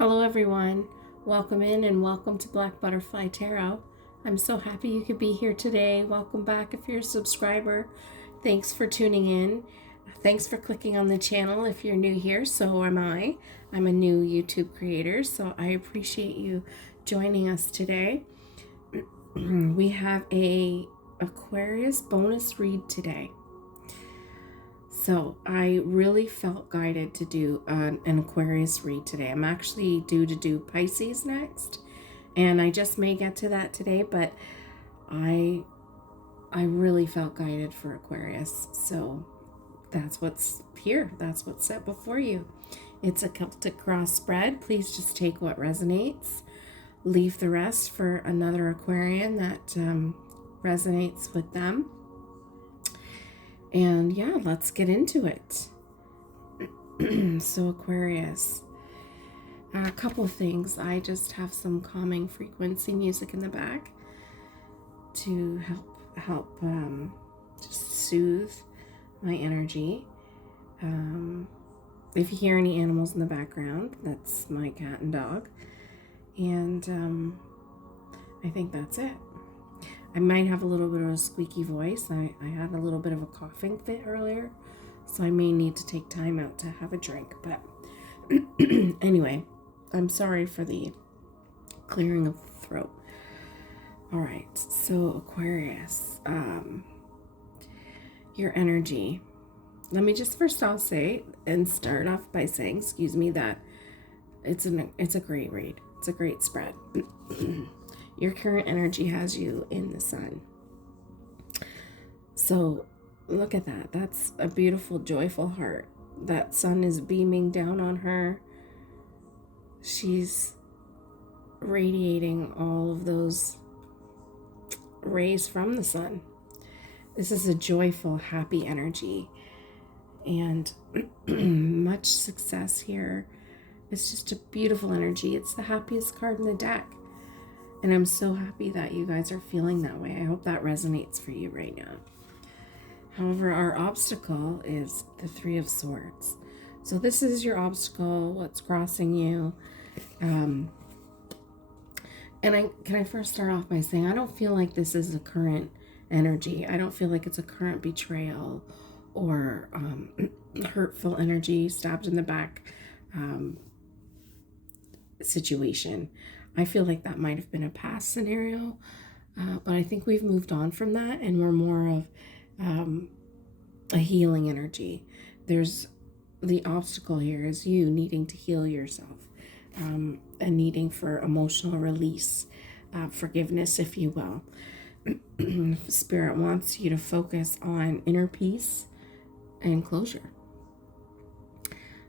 Hello everyone, welcome in and welcome to Black Butterfly Tarot. I'm so happy you could be here today. Welcome back if you're a subscriber. Thanks for tuning in. Thanks for clicking on the channel if you're new here. So am I. I'm a new YouTube creator, so I appreciate you joining us today. We have a Aquarius bonus read today. So I really felt guided to do an Aquarius read today. I'm actually due to do Pisces next, and I just may get to that today, but I really felt guided for Aquarius. So that's what's here. That's what's set before you. It's a Celtic cross spread. Please just take what resonates. Leave the rest for another Aquarian that resonates with them. And yeah, let's get into it. So Aquarius, a couple of things. I just have some calming frequency music in the back to help just soothe my energy. If you hear any animals in the background, that's my cat and dog. And I think that's it. I might have a little bit of a squeaky voice. I had a little bit of a coughing fit earlier, so I may need to take time out to have a drink. But anyway, I'm sorry for the clearing of the throat. All right, so Aquarius, your energy. Let me just first I'll say and start off by saying, excuse me, that it's a great read. It's a great spread. Your current energy has you in the sun. So look at that. That's a beautiful, joyful heart. That sun is beaming down on her. She's radiating all of those rays from the sun. This is a joyful, happy energy. And much success here. It's just a beautiful energy. It's the happiest card in the deck. And I'm so happy that you guys are feeling that way. I hope that resonates for you right now. However, our obstacle is the Three of Swords. So this is your obstacle, what's crossing you. And can I first start off by saying I don't feel like this is a current energy. I don't feel like it's a current betrayal or hurtful energy, stabbed in the back situation. I feel like that might have been a past scenario, but I think we've moved on from that, and we're more of a healing energy. There's the obstacle here is you needing to heal yourself, and needing for emotional release, forgiveness, if you will. Spirit wants you to focus on inner peace and closure.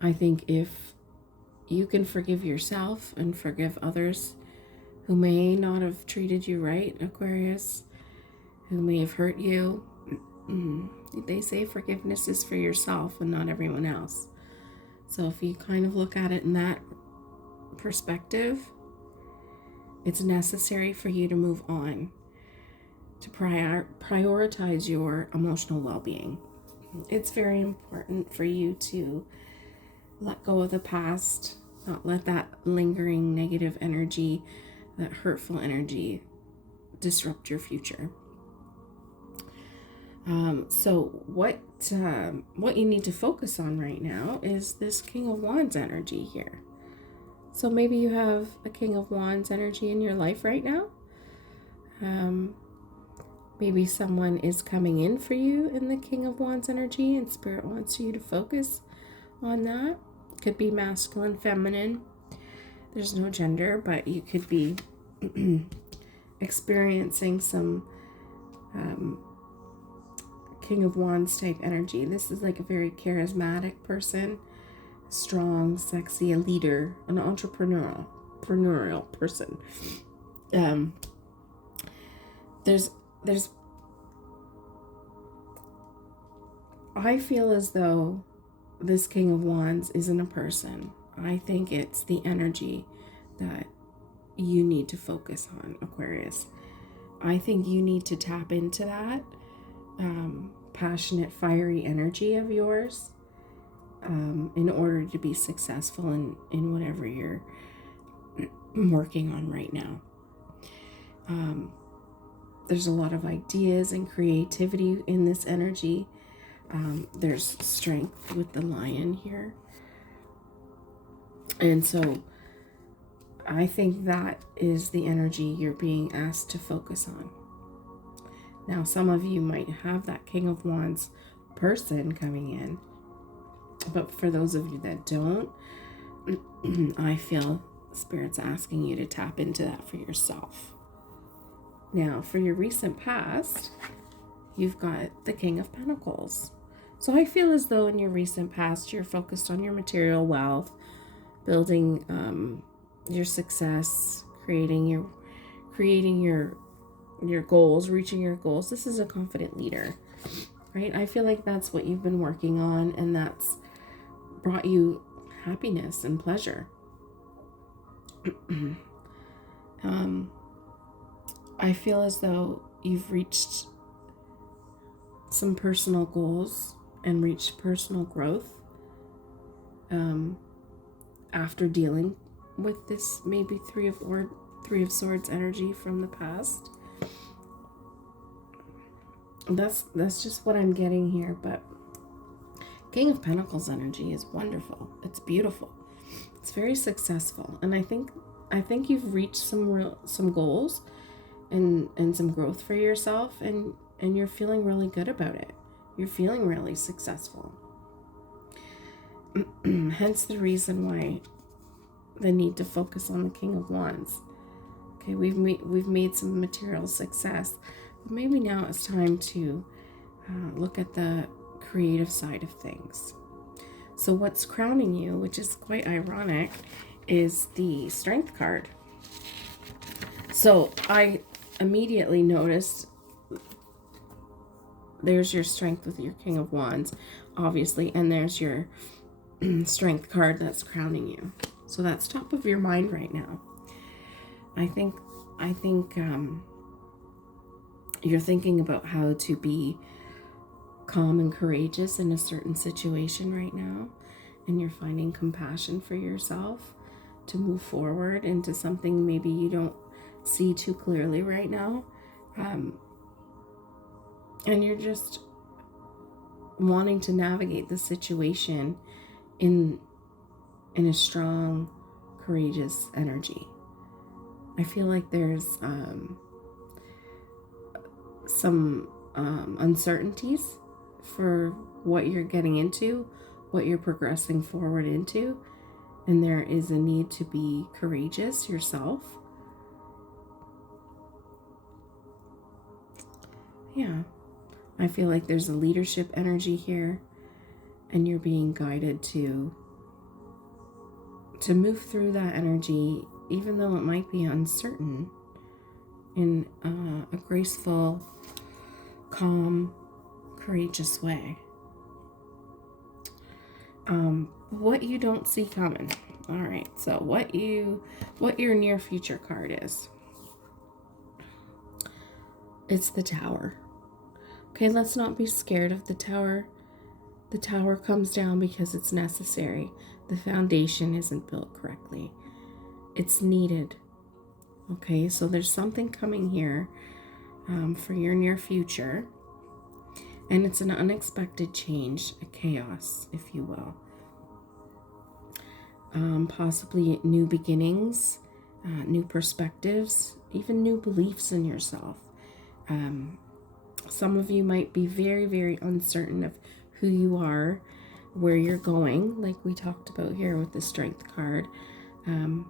I think if you can forgive yourself and forgive others who may not have treated you right, Aquarius, who may have hurt you. They say forgiveness is for yourself and not everyone else. So if you kind of look at it in that perspective, it's necessary for you to move on, to prioritize your emotional well-being. It's very important for you to let go of the past, not let that lingering negative energy, that hurtful energy, disrupt your future. So what you need to focus on right now is this King of Wands energy here. So maybe you have a King of Wands energy in your life right now. Maybe someone is coming in for you in the King of Wands energy, and Spirit wants you to focus on that. Could be masculine, feminine. There's no gender, but you could be experiencing some King of Wands type energy. This is like a very charismatic person, strong, sexy, a leader, an entrepreneurial person. I feel as though this King of Wands isn't a person. I think it's the energy that you need to focus on, Aquarius. I think you need to tap into that passionate, fiery energy of yours in order to be successful in whatever you're working on right now. There's a lot of ideas and creativity in this energy. There's strength with the lion here. And so I think that is the energy you're being asked to focus on. Now, some of you might have that King of Wands person coming in, but for those of you that don't, I feel Spirit's asking you to tap into that for yourself. Now, for your recent past, you've got the King of Pentacles. So I feel as though in your recent past, you're focused on your material wealth, building your success, creating your goals, reaching your goals. This is a confident leader, right? I feel like that's what you've been working on, and that's brought you happiness and pleasure. I feel as though you've reached some personal goals and reached personal growth after dealing with this maybe Three of Swords energy from the past. That's just what I'm getting here, but King of Pentacles energy is wonderful. It's beautiful. It's very successful, and I think you've reached some goals and some growth for yourself, and you're feeling really good about it. You're feeling really successful. Hence the reason why the need to focus on the King of Wands. Okay, we've made some material success, but maybe now it's time to look at the creative side of things. So what's crowning you, which is quite ironic, is the Strength card. So I immediately noticed there's your Strength with your King of Wands, obviously, and there's your Strength card that's crowning you. So that's top of your mind right now. I think you're thinking about how to be calm and courageous in a certain situation right now, and you're finding compassion for yourself to move forward into something maybe you don't see too clearly right now, and you're just wanting to navigate the situation in a strong, courageous energy. I feel like there's some uncertainties for what you're getting into, what you're progressing forward into, and there is a need to be courageous yourself. Yeah, I feel like there's a leadership energy here, and you're being guided to move through that energy, even though it might be uncertain, in a graceful, calm, courageous way. What you don't see coming. All right, so what your near future card is. It's the Tower. Okay, let's not be scared of the Tower. The Tower comes down because it's necessary. The foundation isn't built correctly. It's needed. Okay, so there's something coming here for your near future. And it's an unexpected change, a chaos, if you will. Possibly new beginnings, new perspectives, even new beliefs in yourself. Some of you might be very, very uncertain of who you are, where you're going, like we talked about here with the Strength card. And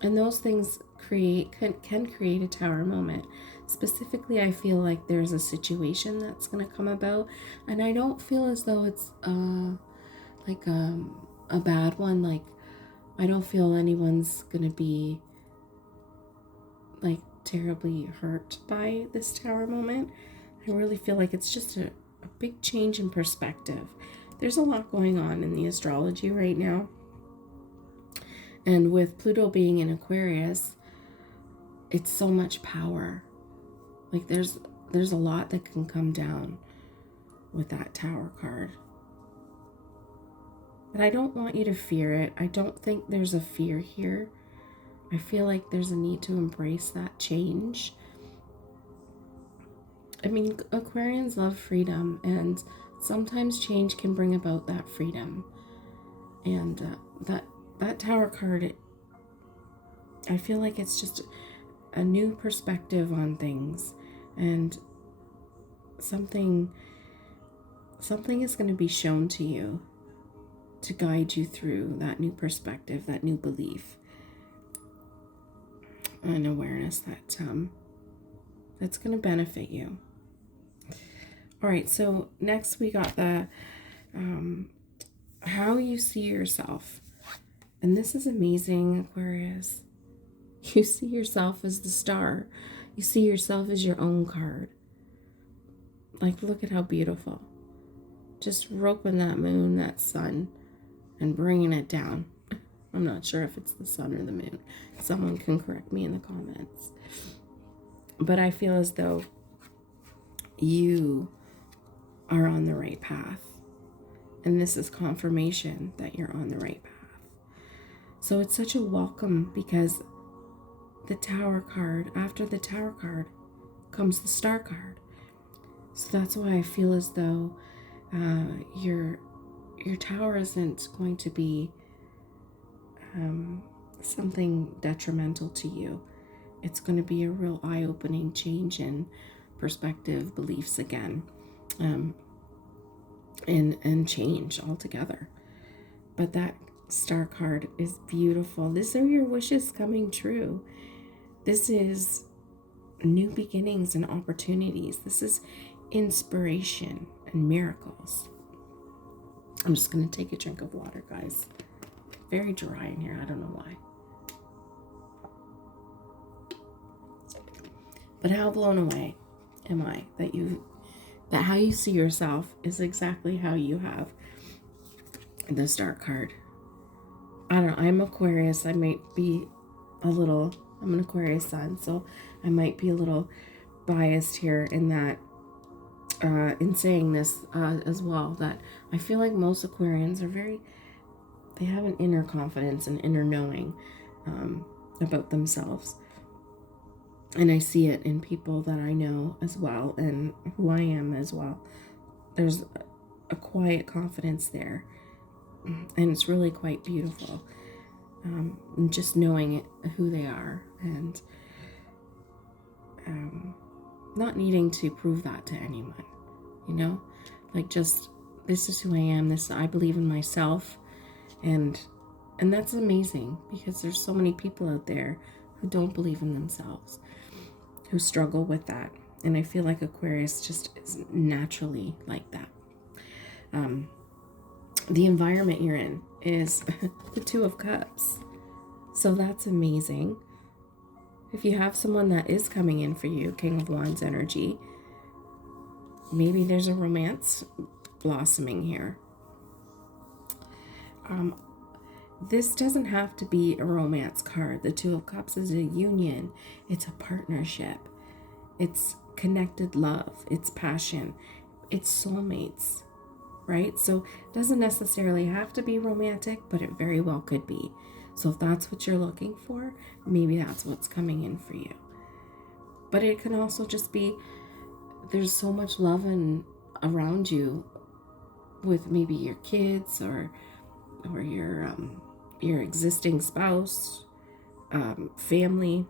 those things can create a Tower moment. Specifically, I feel like there's a situation that's going to come about, and I don't feel as though it's like a bad one. Like, I don't feel anyone's going to be like terribly hurt by this Tower moment. I really feel like it's just a big change in perspective. There's a lot going on in the astrology right now, and with Pluto being in Aquarius, it's so much power. Like there's a lot that can come down with that Tower card. But I don't want you to fear it. I don't think there's a fear here. I feel like there's a need to embrace that change. I mean, Aquarians love freedom, and sometimes change can bring about that freedom. And that Tower card, I feel like it's just a new perspective on things, and something is going to be shown to you to guide you through that new perspective, that new belief and awareness that's going to benefit you. All right, so next we got the how you see yourself. And this is amazing, Aquarius. You see yourself as the star. You see yourself as your own card. Like, look at how beautiful. Just roping that moon, that sun, and bringing it down. I'm not sure if it's the sun or the moon. Someone can correct me in the comments. But I feel as though you are on the right path. And this is confirmation that you're on the right path. So it's such a welcome, because the Tower card, after the Tower card comes the Star card. So that's why I feel as though your Tower isn't going to be something detrimental to you. It's going to be a real eye-opening change in perspective, beliefs again, and change altogether. But that Star card is beautiful. These are your wishes coming true. This is new beginnings and opportunities. This is inspiration and miracles. I'm just going to take a drink of water, guys. Very dry in here. I don't know why. But how blown away am I that how you see yourself is exactly how you have the Star card. I don't know. I'm Aquarius. I might be I'm an Aquarius sun, so I might be a little biased here in that, in saying this as well, that I feel like most Aquarians are they have an inner confidence and inner knowing about themselves. And I see it in people that I know as well, and who I am as well. There's a quiet confidence there, and it's really quite beautiful. And just knowing who they are, and not needing to prove that to anyone, like, just, this is who I am. I believe in myself, and that's amazing, because there's so many people out there who don't believe in themselves, who struggle with that. And I feel like Aquarius just is naturally like that. The environment you're in is the Two of Cups. So that's amazing. If you have someone that is coming in for you, King of Wands energy, maybe there's a romance blossoming here. This doesn't have to be a romance card. The Two of Cups is a union. It's a partnership. It's connected love. It's passion. It's soulmates, right? So it doesn't necessarily have to be romantic, but it very well could be. So if that's what you're looking for, maybe that's what's coming in for you. But it can also just be, there's so much love around you with maybe your kids or your existing spouse, family,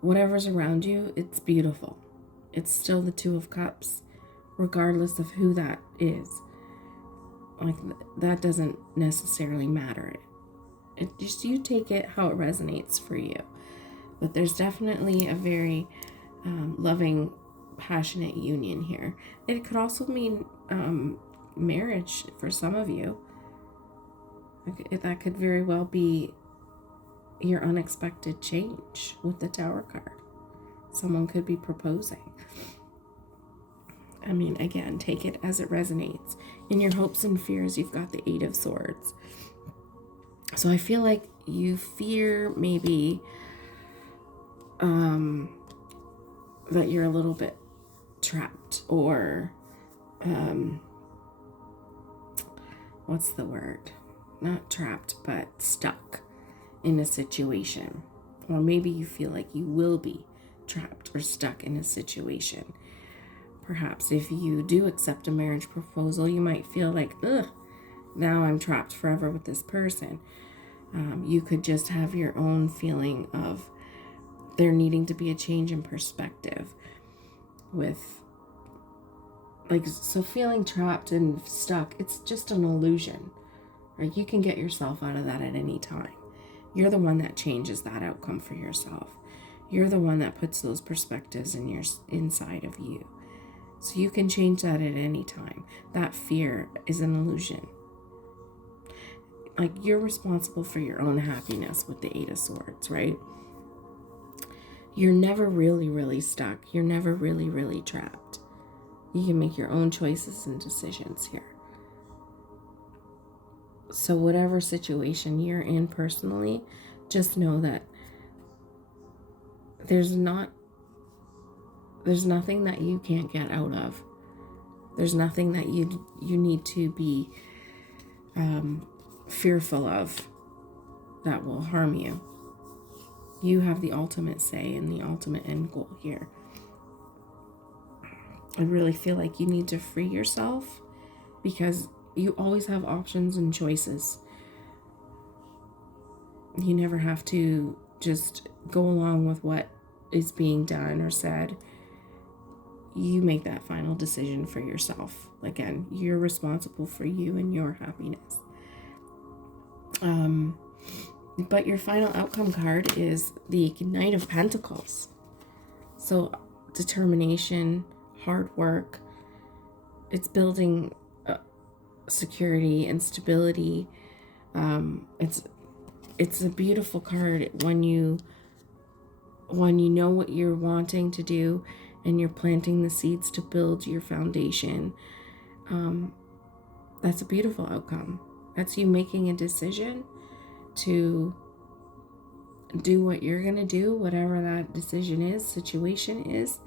whatever's around you. It's beautiful. It's still the Two of Cups, regardless of who that is. Like, that doesn't necessarily matter. It just, you take it how it resonates for you. But there's definitely a very loving, passionate union here. It could also mean marriage for some of you. That could very well be your unexpected change with the Tower card. Someone could be proposing. I mean, again, take it as it resonates. In your hopes and fears, you've got the Eight of Swords. So I feel like you fear maybe that you're a little bit trapped, or what's the word? Not trapped, but stuck in a situation, or maybe you feel like you will be trapped or stuck in a situation. Perhaps if you do accept a marriage proposal, you might feel like, ugh, now I'm trapped forever with this person. You could just have your own feeling of there needing to be a change in perspective with, like, so feeling trapped and stuck, it's just an illusion, right? You can get yourself out of that at any time. You're the one that changes that outcome for yourself. You're the one that puts those perspectives inside of you. So you can change that at any time. That fear is an illusion. Like, you're responsible for your own happiness with the Eight of Swords, right? You're never really, really stuck. You're never really, really trapped. You can make your own choices and decisions here. So whatever situation you're in personally, just know that there's nothing that you can't get out of. There's nothing that you need to be fearful of that will harm you. You have the ultimate say and the ultimate end goal here. I really feel like you need to free yourself, because you always have options and choices. You never have to just go along with what is being done or said. You make that final decision for yourself. Again, you're responsible for you and your happiness. But your final outcome card is the Knight of Pentacles. So determination, hard work, it's building security and stability. It's a beautiful card when you know what you're wanting to do and you're planting the seeds to build your foundation. That's a beautiful outcome. That's you making a decision to do what you're going to do, whatever that decision is, situation is,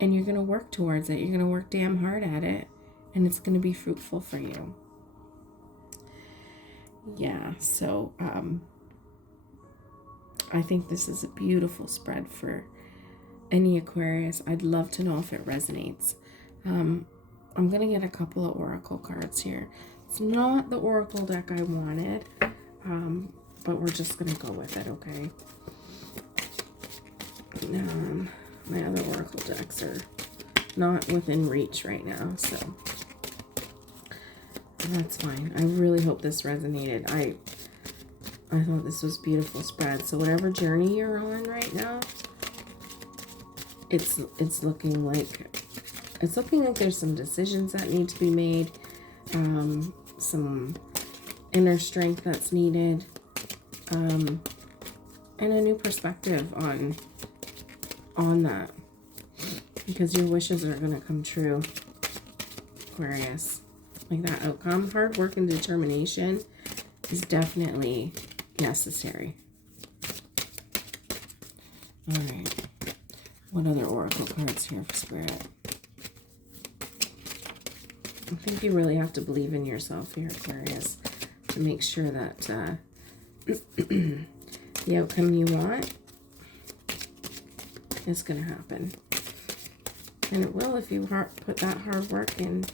and you're going to work towards it. You're going to work damn hard at it, and it's going to be fruitful for you. Yeah, so I think this is a beautiful spread for any Aquarius. I'd love to know if it resonates. I'm going to get a couple of oracle cards here. It's not the oracle deck I wanted, but we're just going to go with it, okay? My other oracle decks are not within reach right now, so that's fine. I really hope this resonated. I thought this was a beautiful spread. So whatever journey you're on right now, it's looking like there's some decisions that need to be made, some inner strength that's needed, and a new perspective on that, because your wishes are going to come true, Aquarius. Like, that outcome, hard work and determination is definitely necessary. All right. What other oracle cards here for Spirit? I think you really have to believe in yourself here, Aquarius, to make sure that the outcome you want is going to happen. And it will if you put that hard work and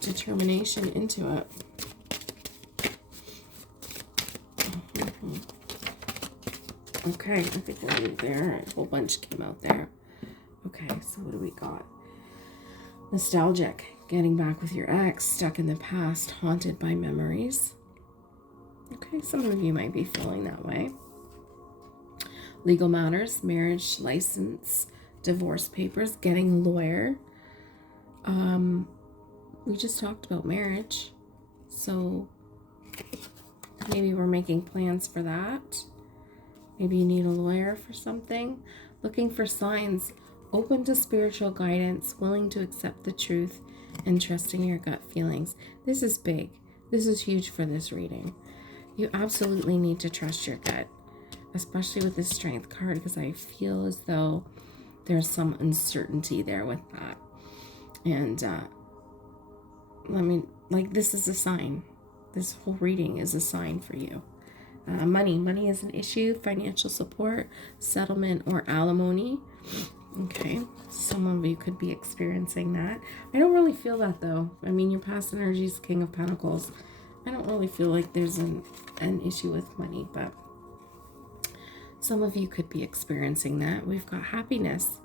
determination into it. Okay, I think we'll leave there. A whole bunch came out there. Okay, so what do we got? Nostalgic, getting back with your ex, stuck in the past, haunted by memories. Okay, some of you might be feeling that way. Legal matters, marriage license, divorce papers, getting a lawyer. We just talked about marriage, so maybe we're making plans for that. Maybe you need a lawyer for something. Looking for signs, open to spiritual guidance, willing to accept the truth, and trusting your gut feelings. This is big. This is huge for this reading. You absolutely need to trust your gut, especially with this Strength card, because I feel as though there's some uncertainty there with that. And this is a sign. This whole reading is a sign for you. Money is an issue, financial support, settlement, or alimony. Okay, some of you could be experiencing that. I don't really feel that though. I mean, your past energy is King of Pentacles. I don't really feel like there's an issue with money, but some of you could be experiencing that. We've got happiness,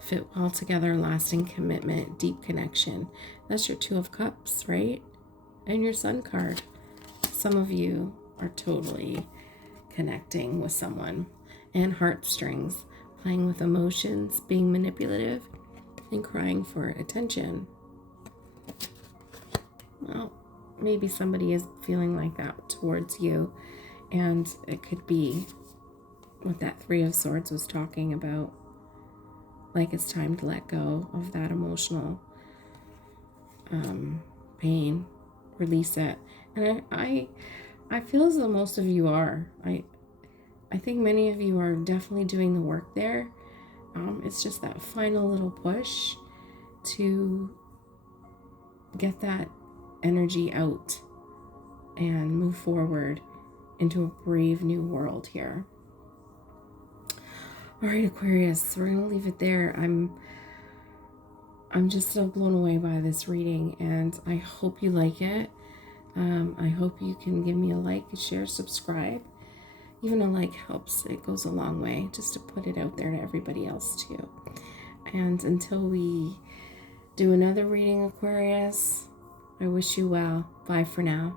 fit well together, lasting commitment, deep connection. That's your Two of Cups, right? And your Sun card. Some of you are totally connecting with someone. And heartstrings, playing with emotions, being manipulative, and crying for attention. Well, maybe somebody is feeling like that towards you, and it could be what that Three of Swords was talking about. Like it's time to let go of that emotional pain, release it. And I feel as though most of you are. I think many of you are definitely doing the work there. It's just that final little push to get that energy out and move forward into a brave new world here. All right, Aquarius, we're going to leave it there. I'm just so blown away by this reading, and I hope you like it. I hope you can give me a like, a share, subscribe. Even a like helps. It goes a long way just to put it out there to everybody else too. And until we do another reading, Aquarius, I wish you well. Bye for now.